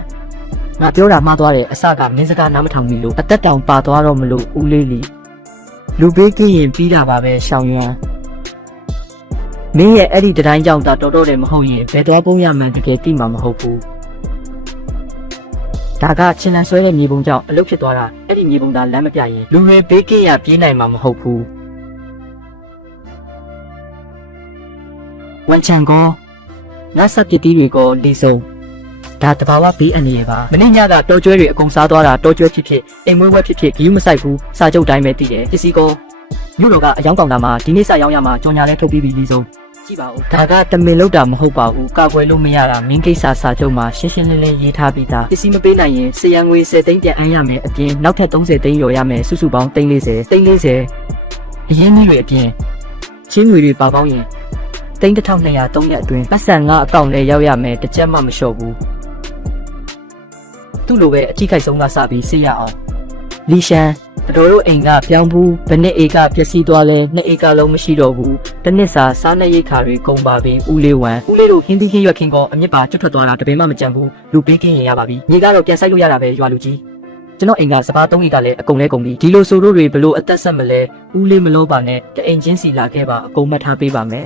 ငါပြောတာမှားသွားတယ်အစကမင်းစကားနားမထောင်မိလို့အသက်တောင်ပါသွားတော့မလို့ဦးလေးလီလူပေးကရင်ပြီးတာပါပဲရှောင်းရွမ်းမင်းရဲ့အဲ့ဒီတိုင်းကြောင့်တာတော်တယ်မဟုတ်ရင်ဘယ်သွားပုံးရမှန်းတကယ်သိမှာမဟုတ်ဘူးဒါကချင်းလန်ဆွဲတဲ့မြေပုံကြောင့်အလုပ်ဖြစ်သွားတာအဲ့ဒီမြေပုံသားလမ်းမပြရင်လူတွေဘေးကင်းရပြေးနိုင်မှာမဟုတ်ဘူးဝန်ချန်ကောငါစပ်ပစ်တီးတွေကိုလီဆုံးဒါတဘာဝဘေးအန္တရာယ်ပါမင်းညကတော်ကျွဲတွေအကုန်စားသွားတာတော်ကျွဲဖြစ်အိမ်မွေးဝက်ဖြစ်ဂီယူမဆိုင်ဘူးစာချုပ်တိုင်းပဲတည်တယ်ပစ္စည်းကောမြို့တော်ကအယောင်းကောင်တာမှာဒီနေ့စရောင်းရမှာကြော်ညာလဲထုတ်ပြီးပြီလီဆုံးကြည့်ပါဦးဒါကတမင်လောက်တာမဟုတ်ပါဘူးကာကွယ်လို့မရတာမင်းကိစ္စစာချုပ်မှာရှင်းရှင်းလင်းလင်းရေးထားပြီးသားပစ္စည်းမပေးနိုင်ရင်စရန်ငွေ10သိန်းပြန်အမ်းရမယ်အပြင်နောက်ထပ်30သိန်းရော်ရမယ်စုစုပေါင်း340အရင်းကြီးတွေအပြင်ချင်းငွေတွေပါပေါင်းရင်3200 3ရက်အတွင်းပတ်စံ5အကောင့်လဲရောက်ရမယ်တစ်ချက်မှမလျှော့ဘူးသူ့လိုပဲအထိခိုက်ဆုံးကစပြီးဆေးရအောင်လီရှန်တို့အိမ်ကပြောင်းဘူးဘယ်နှစ်ဧကပျက်စီးသွားလဲ2ဧကလုံးမရှိတော့ဘူးတစ်နှစ်စာစားနေရိတ်ခါတွေကုန်ပါပြီဦးလေးတို့ဟင်းသီးခင်းရွက်ခင်းကောအမြစ်ပါကျွတ်ထွက်သွားတာတပင်မှမကြံဘူးလူပေးခင်းရင်ရပါပြီမြေကတော့ပြန်ဆိုင်လို့ရတာပဲရွာလူကြီးကျွန်တော်အိမ်ကစပါး3ဧကလည်းအကုန်လဲကုန်ပြီဒီလိုဆိုတို့တွေဘလို့အသက်ဆက်မလဲဦးလေးမလို့ပါနဲ့တအိမ်ချင်းစီလာခဲ့ပါအကုန်မှတ်ထားပေးပါမယ်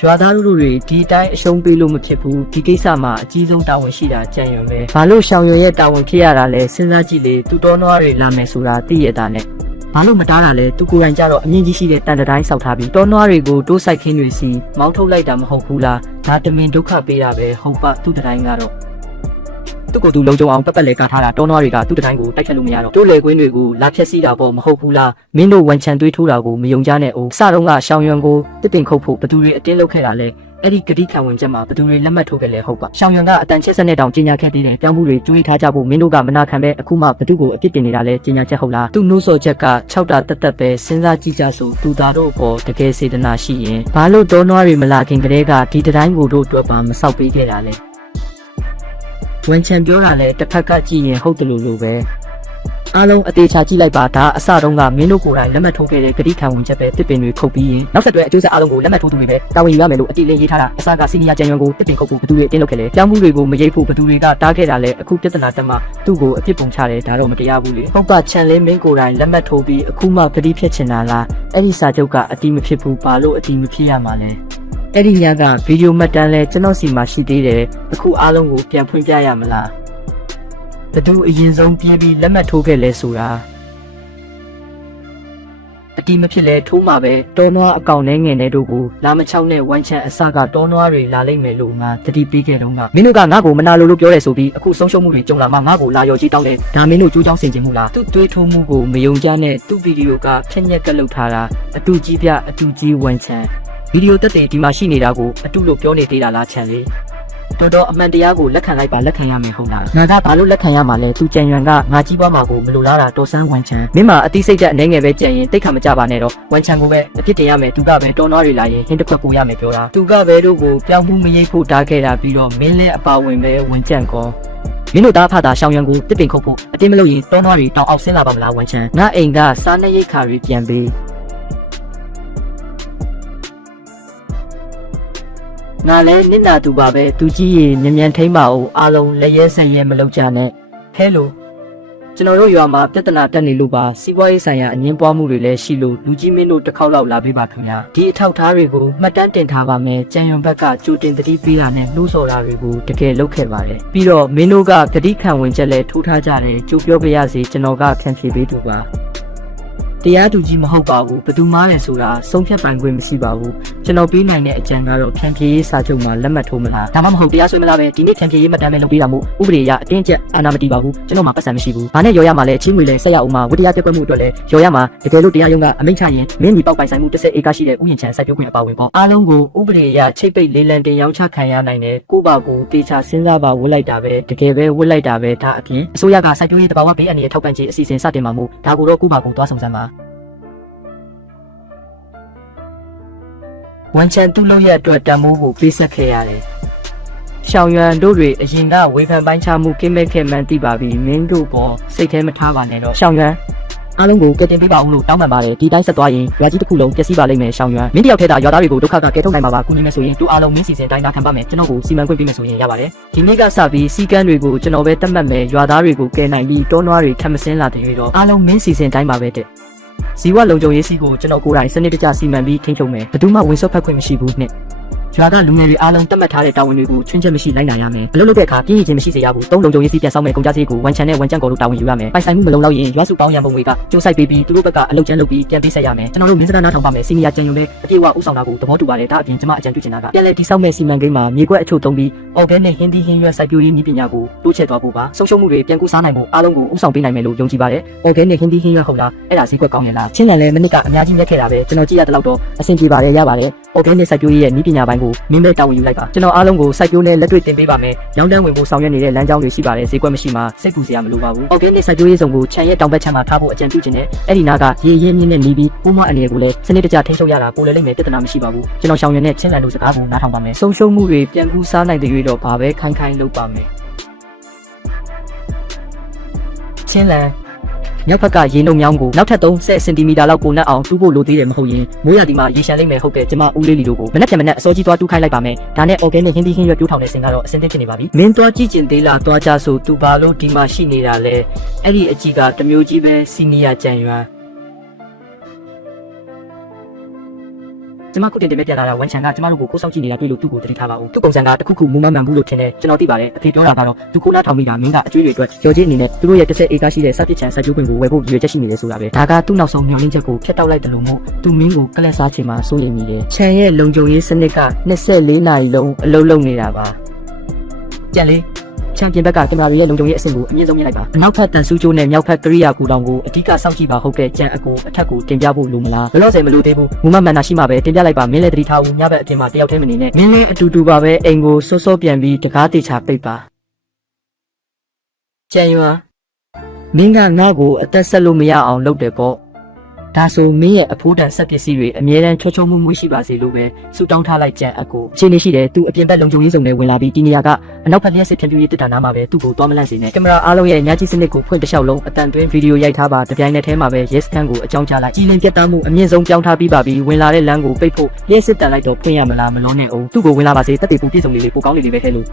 ရွာသားတို့တွေဒီတိုင်းအရှုံးပေးလို့မဖြစ်ဘူးဒီကိစ္စမှာအကြီးဆုံးတာဝန်ရှိတာကြံ့ရွံပဲဘာလို့ရှောင်ရွံရဲ့တာဝန်ဖြစ်ရတာလဲစဉ်းစားကြည့်လေသူတော်နွားတွေလာမယ်ဆိုတာသိရတာနဲ့ဘာလို့မတားတာလဲသူကိုယ်တိုင်ကြတော့အမြင့်ကြီးရှိတဲ့တန်တိုင်းဆောက်ထားပြီးတော်နွားတွေကိုတိုးဆိုင်ခင်းတွေစီမောင်းထုတ်လိုက်တာမဟုတ်ဘူးလားဒါတမင်ဒုက္ခပေးတာပဲဟုတ်ပါသူတိုင်းကတော့ သူ့ကိုယ်သူလုံခြုံအောင်ပတ်ပတ်လဲကာထားတာတောနွားတွေကသူ့တိုင်းကိုတိုက်ခတ်လို့မရတော့တို့လေကွင်းတွေကိုလာဖြက်စီးတာပေါ့မဟုတ်ဘူးလားမင်းတို့ဝန်ချံသွေးထိုးတာကိုမယုံကြနဲ့အောင်စတော့ကရှောင်းရွံကိုတစ်ပင်ခုတ်ဖို့ဘသူတွေအတင်းလုပ်ခဲ့တာလဲအဲ့ဒီဂတိခံဝင်ချက်မှာဘသူတွေလက်မှတ်ထိုးခဲ့လဲဟုတ်ပါရှောင်းရွံကအတန်ချစ်စနဲ့တောင်ကြီးညာခဲ့ပြီးတယ်ပြောင်းမှုတွေတွေးထားကြဖို့မင်းတို့ကမနာခံပဲအခုမှဘသူကိုအပြစ်တင်နေတာလဲကြီးညာချက်ဟုတ်လားသူ့နှိုးဆော်ချက်က6တာတက်တက်ပဲစဉ်းစားကြည့်ကြဆိုသူသားတို့ပေါ်တကယ်စေတနာရှိရင်ဘာလို့တောနွားတွေမလာခင်ကတည်းကဒီတိုင်းကိုတို့အတွက်ပါမဆောက်ပေးခဲ့တာလဲဝန်ချံပြောတာလဲတစ်ဖက်ကကြည့်ရင်ဟုတ်တယ်လို့ပဲအားလုံးအသေးချာကြည့်လိုက်ပါဒါအစတုန်းကမင်းတို့ကိုယ်တိုင်လက်မှတ်ထိုးခဲ့တဲ့ဂတိခံဝင်ချက်ပဲတစ်ပင်တွေခုတ်ပြီးရင်နောက်ဆက်တွဲအကျိုးဆက်အားလုံးကိုလက်မှတ်ထိုးသူတွေပဲတာဝန်ယူရမယ်လို့အတိအလင်းရေးထားတာအစကစီနီယာကျန်ရွံကိုတစ်ပင်ခုတ်ဖို့ဘသူတွေအတင်းလုပ်ခဲ့လဲပြောင်းမှုတွေကိုမရိပ်ဖို့ဘသူတွေကတားခဲ့တာလဲအခုပြဿနာတက်မှသူ့ကိုအပြစ်ပုံချတယ်ဒါတော့မတရားဘူးလေဟုတ်ပါချန်လင်းမင်းကိုယ်တိုင်လက်မှတ်ထိုးပြီးအခုမှဂတိဖြတ်ချင်တာလားအဲ့ဒီစာချုပ်ကအတိမဖြစ်ဘူးဘာလို့အတိမဖြစ်ရမှာလဲအဲ့ဒီညကဗီဒီယိုမှတ်တမ်းလဲကျွန်တော်စီမှာရှိသေးတယ်အခုအားလုံးကိုပြန်ဖွင့်ပြရမလားဘသူအရင်ဆုံးပြေးပြီးလက်မှတ်ထိုးခဲ့လဲဆိုတာအတီးမဖြစ်လဲထိုးမှာပဲတောနွားအကောင်နဲ့ငယ်တဲ့တို့ကိုလာမချောက်နဲ့ဝိုင်းချန်အစကတောနွားတွေလာလိမ့်မယ်လို့ငါတတိပေးခဲ့တော့ငါမင်းတို့ကငါ့ကိုမနာလို့ပြောရဲဆိုပြီးအခုဆုံးရှုံးမှုတွေကြုံလာမှငါ့ကိုလာရော်ကြီးတောင်းတယ်ဒါမင်းတို့ကြိုးချောင်းဆင်ခြင်မှုလားသူ့တွေးထိုးမှုကိုမယုံကြနဲ့သူ့ဗီဒီယိုကဖြက်ညက်ကလုပ်ထားတာအတူကြီးပြအတူကြီးဝိုင်းချန်ဗီဒီယိုတက်တဲ့ဒီမှာရှိနေတာကိုအတူလို့ပြောနေသေးတာလားချန်လေးတော်အမှန်တရားကိုလက်ခံလိုက်ပါလက်ခံရမယ်ဟုတ်လားငါကဘာလို့လက်ခံရမှာလဲသူကြံရွံကငါကြီးပွားမှာကိုမလိုလားတာတော်ဆန်းဝန်ချံမင်းမအတိစိတ်တက်အနေငယ်ပဲကြံရင်တိတ်ခါမကြပါနဲ့တော့ဝန်ချံကိုပဲအဖြစ်တင်ရမယ်သူကပဲတော်နွားတွေလာရင်ဟင်းတစ်ခွက်ပို့ရမယ်ပြောတာသူကပဲတို့ကိုပြောင်းမှုမရိပ်ဖို့တားခဲ့တာပြီးတော့မင်းလည်းအပါဝင်ပဲဝန်ကြံကောမင်းတို့သားဖတာရှောင်းရွံကိုတစ်ပင်ခုတ်ဖို့အတင်းမလို့ရင်တော်နွားတွေတောင်အောက်ဆင်းလာပါမလားဝန်ချံငါအိမ်ကစားနေရိတ်ခါတွေပြန်ပေးငါလည်းနစ်နာသူပါပဲသူကြီးရေမြန်ထိမ့်ပါဦးအားလုံးလက်ရဲဆက်ရဲမလုပ်ကြနဲ့ဟဲလိုကျွန်တော်တို့ရွာမှာပြဿနာတက်နေလို့ပါစီးပွားရေးဆိုင်ရာအငင်းပွားမှုတွေလည်းရှိလို့လူကြီးမင်းတို့တစ်ခေါက်လောက်လာပေးပါခင်ဗျာဒီအထောက်ထားတွေကိုမှတ်တမ်းတင်ထားပါမယ်ကြံရွံဘက်ကကြိုတင်သတိပေးတာနဲ့နှိုးဆော်တာတွေကိုတကယ်လုပ်ခဲ့ပါတယ်ပြီးတော့မင်းတို့ကဂတိခံဝင်ချက်လည်းထိုးထားကြတယ်ကြိုပြောပြရစီကျွန်တော်ကခံဖြေပေးသူပါတရားသူကြီးမဟုတ်ပါဘူးဘသူမားလဲဆိုတာဆုံးဖြတ်ပိုင်ခွင့်မရှိပါဘူးကျွန်တော်ပေးနိုင်တဲ့အကြံကတော့ဖြန့်ဖြေရေးစာချုပ်မှာလက်မှတ်ထိုးမလားဒါမှမဟုတ်တရားစွဲမလားပဲဒီနေ့ဖြန့်ဖြေရေးမှတ်တမ်းပဲလုပ်ပေးတာမို့ဥပဒေအရအတင်းကျပ်အာဏာမတည်ပါဘူးကျွန်တော်မှာပတ်စံမရှိဘူးဘာနဲ့ရော်ရမှာလဲချင်းငွေလဲဆက်ရအောင်မှာဝတ္တရားပြက်ကွက်မှုအတွက်လဲရော်ရမှာတကယ်လို့တရားရုံးကအမိန့်ချရင်မင်းကြီးပေါက်ပိုင်ဆိုင်မှု30ဧကရှိတဲ့ဥယျာဉ်ခြံစိုက်ပျိုးခွင့်အပါဝင်ပေါ့အားလုံးကိုဥပဒေအရချိတ်ပိတ်လေးလံတင်ရောင်းချခံရနိုင်တယ်ကိုပါကိုတေချာစဉ်းစားပါဝတ်လိုက်တာပဲတကယ်ပဲဝတ်လိုက်တာပဲဒါအပြင်အစိုးရကစိုက်ပျိုးရေးတဘာဝဘေးအန္တရာယ်ထောက်ပံ့ခြင်းအစီအစဉ်စတင်မှာမို့ဒါကိုတော့ကိုပါကိုသွားဆောင်စမ်းပါဝန်ချန်သူ့လုပ်ရအတွက်တန်မိုးကိုပေးဆက်ခဲ့ရတယ်။ရှောင်းရွံတို့တွေအရင်ကဝေဖန်ပိုင်းခြားမှုကင်းမဲ့ခဲ့မှန်းသိပါပြီ။မင်းတို့ပေါ်စိတ်ထဲမထားပါနဲ့တော့ရှောင်းရွံအားလုံးကိုကယ်တင်ပေးပါဦးလို့တောင်းပန်ပါတယ်ဒီတိုင်းဆက်သွားရင်ရွာကြီးတစ်ခုလုံးပျက်စီးပါလိမ့်မယ်ရှောင်းရွံမင်းတယောက်ထဲသာရွာသားတွေကိုဒုက္ခကကယ်ထုတ်နိုင်မှာပါကုညီမယ်ဆိုရင်တို့အားလုံးမင်းစီစဉ်တိုင်းသာခံပါမယ်ကျွန်တော်ကိုစီမံခွင့်ပေးမယ်ဆိုရင်ရပါတယ်ဒီနေ့ကစပြီးစီကန်းတွေကိုကျွန်တော်ပဲတတ်မှတ်မယ်ရွာသားတွေကိုကယ်နိုင်ပြီးတောနွားတွေထပ်မစင်းလာတဲ့တော့အားလုံးမင်းစီစဉ်တိုင်းပါပဲတဲ့ဇီဝလုံခြုံရေးစီကိုကျွန်တော်ကိုယ်တိုင်စနစ်တကျစီမံပြီးထိန်းချုပ်မယ်ဘယ်သူမှဝင်ဆွတ်ဖက်ခွင့်မရှိဘူးနဲ့ရွာကလူငယ်တွေအားလုံးတတ်မှတ်ထားတဲ့တာဝန်တွေကိုချွင်းချက်မရှိလိုက်နိုင်ရမယ်အလုပ်လုပ်တဲ့အခါပြည့်ရည်ချင်းမရှိစေရဘူးသုံးလုံခြုံရေးစီပြန်ဆောင်မယ်ကုန်ကြစည်ကိုဝန်ချန်နဲ့ဝန်ကြံကိုတို့တာဝန်ယူရမယ်ပိုင်ဆိုင်မှုမလုံလောက်ရင်ရွာစုပေါင်းရံပုံတွေကကျိုးဆိုင်ပေးပြီးသူတို့ဘက်ကအလုပ်ကျန်းလုပ်ပြီးပြန်ပေးဆက်ရမယ်ကျွန်တော်တို့မင်းစကားနားထောင်ပါမယ်စီနီယာကျန်ရုံနဲ့အပြည့်အဝဥဆောင်တာကိုသဘောတူပါတယ်ဒါအပြင်ကျွန်မအကြံပြုချင်တာကပြန်လည်တည်ဆောက်မဲ့စီမံကိန်းမှာမြေကွက်အချို့သုံးပြီး organic ဟင်းသီးဟင်းရွက်စိုက်ပျိုးရေးနည်းပညာကိုတိုးချဲ့သွားဖို့ပါဆုံးရှုံးမှုတွေပြန်ကူးစားနိုင်ဖို့အားလုံးကိုဥဆောင်ပေးနိုင်မယ်လို့ယုံကြည်ပါတယ် organic ဟင်းသီးဟင်းရွက်ဟုတ်လားအဲ့ဒါဈေးကွက်ကောင်းရလားချင်းလန်လည်းမနစ်ကအများကြီးမြက်ခဲ့တာပဲကျွန်တော်ကြည့်ရတဲ့လောက်တော့အဆင်ပြေပါတယ်ရပါတယ် organic စိုက်ပျိုးရေးရဲ့နည်းပညာပိုင်းကိုမင်းပဲတာဝန်ယူလိုက်ပါကျွန်တော်အားလုံးကိုစိုက်ပျိုးနဲ့လက်တွေ့တင်ပေးပါမယ်။ရောင်းတန်းဝင်ဖို့ဆောင်ရွက်နေတဲ့လမ်းကြောင်းတွေရှိပါတယ်။ဈေးကွက်မရှိမှစိတ်ပူစရာမလိုပါဘူး။ organic စိုက်ပျိုးရေးစုံကိုခြံရဲ့တောင်ဘက်ခြမ်းမှာထားဖို့အကြံပြုခြင်းနဲ့အဲ့ဒီနားကရေရင်းမြင့်နဲ့နေပြီးပိုးမအနေကိုလည်းစနစ်တကျထိန်းချုပ်ရတာပိုလည်းလိမ့်မယ်ပြဿနာမရှိပါဘူး။ကျွန်တော်ရှောင်ရတဲ့ချင်းလန်တို့စကားကိုနားထောင်ပါမယ်။ဆုံးရှုံးမှုတွေပြန်ကူးစားနိုင်တဲ့ရွေးတော့ဘာပဲခိုင်ခိုင်လုပ်ပါမယ်။ချင်းလန်မြောက်ဘက်ကရေနှုတ်မြောင်းကိုနောက်ထပ်30စင်တီမီတာလောက်ပိုနှက်အောင်တူးဖို့လိုသေးတယ်မဟုတ်ရင်မိုးရာသီမှာရေရှမ်းလိမ့်မယ်ဟုတ်ကဲ့ကျမဦးလေးလီတို့ကိုမနက်ဖြန်မနက်အစောကြီးသွားတူးခိုင်းလိုက်ပါမယ်ဒါနဲ့ organic ဟင်းသီးဟင်းရွက်ပြိုးထောင်တဲ့စင်ကတော့အဆင်သင့်ဖြစ်နေပါပြီမင်းသွားကြည့်ကျင်သေးလားသွားကြဆိုသူဘာလို့ဒီမှာရှိနေတာလဲအဲ့ဒီအကြီးကတမျိုးကြီးပဲစီနီယာကြံရွာကျမခုတင်တင်မဲ့ပြလာတာဝန်ချန်ကကျမတို့ကိုကိုးဆောက်ကြည့်နေတာတွေ့လို့သူ့ကိုတတိထားပါဦးသူ့ပုံစံကတခုခုမူမမှန်ဘူးလို့ထင်တယ်ကျွန်တော်သိပါတယ်အဖေပြောတာကတော့သူခုနားထောင်မိတာမင်းကအကျွေးတွေအတွက်ရော်ကြီးအနေနဲ့သူတို့ရဲ့30ဧကရှိတဲ့စပစ်ချန်စိုက်ပျိုးခွင့်ကိုဝယ်ဖို့ရည်ရွယ်ချက်ရှိနေတယ်ဆိုတာပဲဒါကသူ့နောက်ဆုံးမျှော်လင့်ချက်ကိုဖျက်တောက်လိုက်တယ်လို့မို့သူမင်းကိုကလန့်စားချင်မှစိုးရိမ်မိတယ်ချန်ရဲ့လုံခြုံရေးစနစ်က24နာရီလုံးအလုပ်လုပ်နေတာပါကြံလေး ချန်ပီယံဘက်ကကင်မရာတွေရဲ့လုံခြုံရေးအဆင့်ကိုအမြင့်ဆုံးမြင့်လိုက်ပါအနောက်ဘက်တန်ဆူကျိုးနဲ့မြောက်ဘက်ကရိယာကူတောင်ကိုအဓိကစောင့်ကြည့်ပါဟုတ်ကဲ့ကြံအကိုအထက်ကိုတင်ပြဖို့လိုမလားဘယ်တော့မှမလိုသေးဘူးမူမမှန်တာရှိမှပဲတင်ပြလိုက်ပါမင်းလည်းတတိထားဦးညဘက်အပြင်မှာတယောက်တည်းမနေနဲ့မင်းလည်းအတူတူပါပဲအိမ်ကိုစောစောပြန်ပြီးတကားတေချာပိတ်ပါကြံရွာမင်းကငါ့ကိုအသက်ဆက်လို့မရအောင်လုပ်တယ်ပေါ့ဒါဆိုမင်းရဲ့အဖိုးတန်ဆက်ပစ္စည်းတွေအမြဲတမ်းချောချောမွေ့မွေ့ရှိပါစေလို့ပဲဆုတောင်းထားလိုက်ကြံအကိုအချိန်လေးရှိတယ်သူအပြင်ဘက်လုံခြုံရေးစုံနဲ့ဝင်လာပြီးဒီနေရာကအနောက်ဘက်လျှက်စစ်ဖြန့်ဖြူးရေးတစ်တာနားမှာပဲသူ့ကိုသွားမလန့်စေနဲ့ကင်မရာအားလုံးရဲ့ညကြီးစနစ်ကိုဖွင့်တစ်လျှောက်လုံးအတန်သွင်းဗီဒီယိုရိုက်ထားပါတပြိုင်နက်တည်းမှာပဲ yes ကန်ကိုအကြောင်းကြားလိုက်ကြည်လင်ပြတ်သားမှုအမြင့်ဆုံးပြောင်းထားပြီးပါပြီဝင်လာတဲ့လမ်းကိုပိတ်ဖို့လျှက်စစ်တန်လိုက်တော့ဖွင့်ရမလားမလုံးနဲ့အောင်သူ့ကိုဝင်လာပါစေတက်တေပူပြည့်စုံလေးပိုကောင်းလေးပဲထဲလို့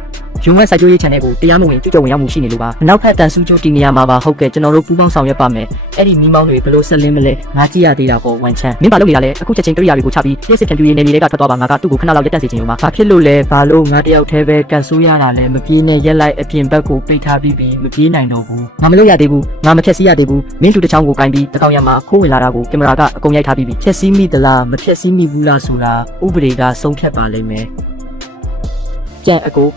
ရုံးဝက်စိုက်ကျိုးရေး channel ကိုတရားမဝင်ကြွကြုံဝင်ရောက်မှုရှိနေလို့ပါအနောက်ဘက်တန်ဆူးကျိုးဒီနေရာမှာပါဟုတ်ကဲ့ကျွန်တော်တို့ပူးပေါင်းဆောင်ရွက်ပါမယ်အဲ့ဒီမီးမောင်းတွေဘလို့ဆက်လင်းမလဲငါကြည့်ရသေးတာပေါ့ဝန်ချမ်းမင်းဘာလုပ်နေတာလဲအခုချက်ချင်းကိရိယာတွေကိုချပြီးပြည့်စစ်ဖြန့်ဖြူးရေးနေမြေတွေကထွက်သွားပါငါကသူ့ကိုခဏလောက်ရက်တက်စေချင်လို့ပါဘာဖြစ်လို့လဲဘာလို့ငါတယောက်တည်းပဲကန်ဆိုးရတာလဲမပြေးနဲ့ရက်လိုက်အပြင်ဘက်ကိုပိတ်ထားပြီးမပြေးနိုင်တော့ဘူးငါမလုပ်ရသေးဘူးငါမဖြက်စီးရသေးဘူးမင်းလူတစ်ချောင်းကိုကင်ပြီးတကောင်ရမှာခိုးဝင်လာတာကိုကင်မရာကအကုန်ရိုက်ထားပြီးဖြက်စီးမိသလားမဖြက်စီးမိဘူးလားဆိုတာဥပဒေကဆုံးဖြတ်ပါလိမ့်မယ်ကြံအကို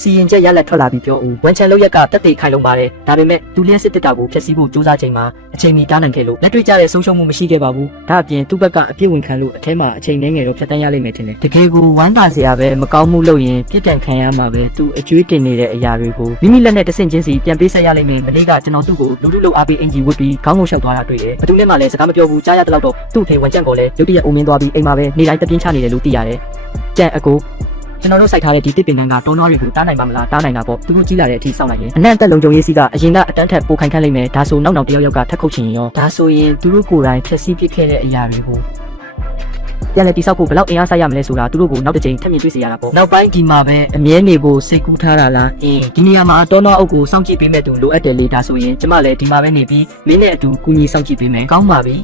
စီရင်ချက်ရလက်ထွက်လာပြီးပြောဦးဝန်ချန်လို့ရက်ကတက်တေခိုင်လုံးပါတယ်ဒါပေမဲ့သူလျက်စစ်တက်တာကိုဖျက်ဆီးဖို့စူးစမ်းချိန်မှာအချိန်မီတားနိုင်ခဲ့လို့လက်တွေ့ကျတဲ့ဆုံးရှုံးမှုမရှိခဲ့ပါဘူးဒါအပြင်သူ့ဘက်ကအပြစ်ဝင်ခံလို့အထဲမှာအချိန်နှဲငယ်တော့ဖျက်တမ်းရလိမ့်မယ်ထင်တယ်တကယ်ကိုဝမ်းသာစရာပဲမကောင်းမှုလုပ်ရင်ပြစ်ဒဏ်ခံရမှာပဲသူအကျွေးတင်နေတဲ့အရာတွေကိုမိမိလက်နဲ့တဆင့်ချင်းစီပြန်ပေးဆက်ရလိမ့်မယ်မနေ့ကကျွန်တော်သူ့ကိုလူလူအားပေးအင်ဂျီဝတ်ပြီးခေါင်းကိုလျှောက်သွားတာတွေ့တယ်ဘသူနဲ့မှလည်းစကားမပြောဘူးကြားရတဲ့လောက်တော့သူ့အဖေဝန်ချန်ကိုလည်းရုတ်တရက်အုံမင်းသွားပြီးအိမ်မှာပဲနေတိုင်းတပြင်းချနေတယ်လို့သိရတယ်ကြံအကိုကျွန်တော်တို့စိုက်ထားတဲ့ဒီတစ်ပင်ကတောင်းတော်တွေကိုတားနိုင်ပါမလားတားနိုင်တာပေါ့သူတို့ကြီးလာတဲ့အထိစောင့်လိုက်ရင်အနံ့အသက်လုံခြုံရေးစီးကအရင်ကအတန်းထက်ပိုခိုင်ခန့်လိမ့်မယ်ဒါဆိုနောက်တယောက်ကထက်ခုတ်ချင်ရောဒါဆိုရင်သူတို့ကိုယ်တိုင်ဖျက်ဆီးပစ်ခဲ့တဲ့အရာတွေကိုပြန်လည်တိစောက်ဖို့ဘယ်လောက်အင်အားစိုက်ရမလဲဆိုတာသူတို့ကိုနောက်တစ်ချိန်ထပ်မြင်တွေ့စေရတာပေါ့နောက်ပိုင်းဒီမှာပဲအမြဲနေဖို့စိတ်ကူးထားတာလားဒီနေရာမှာတောတော်အုပ်ကိုစောင့်ကြည့်ပေးမဲ့သူလိုအပ်တယ်လေဒါဆိုရင်ကျမလည်းဒီမှာပဲနေပြီးမင်းနဲ့အတူကူညီစောင့်ကြည့်ပေးမယ်ကောင်းပါပြီ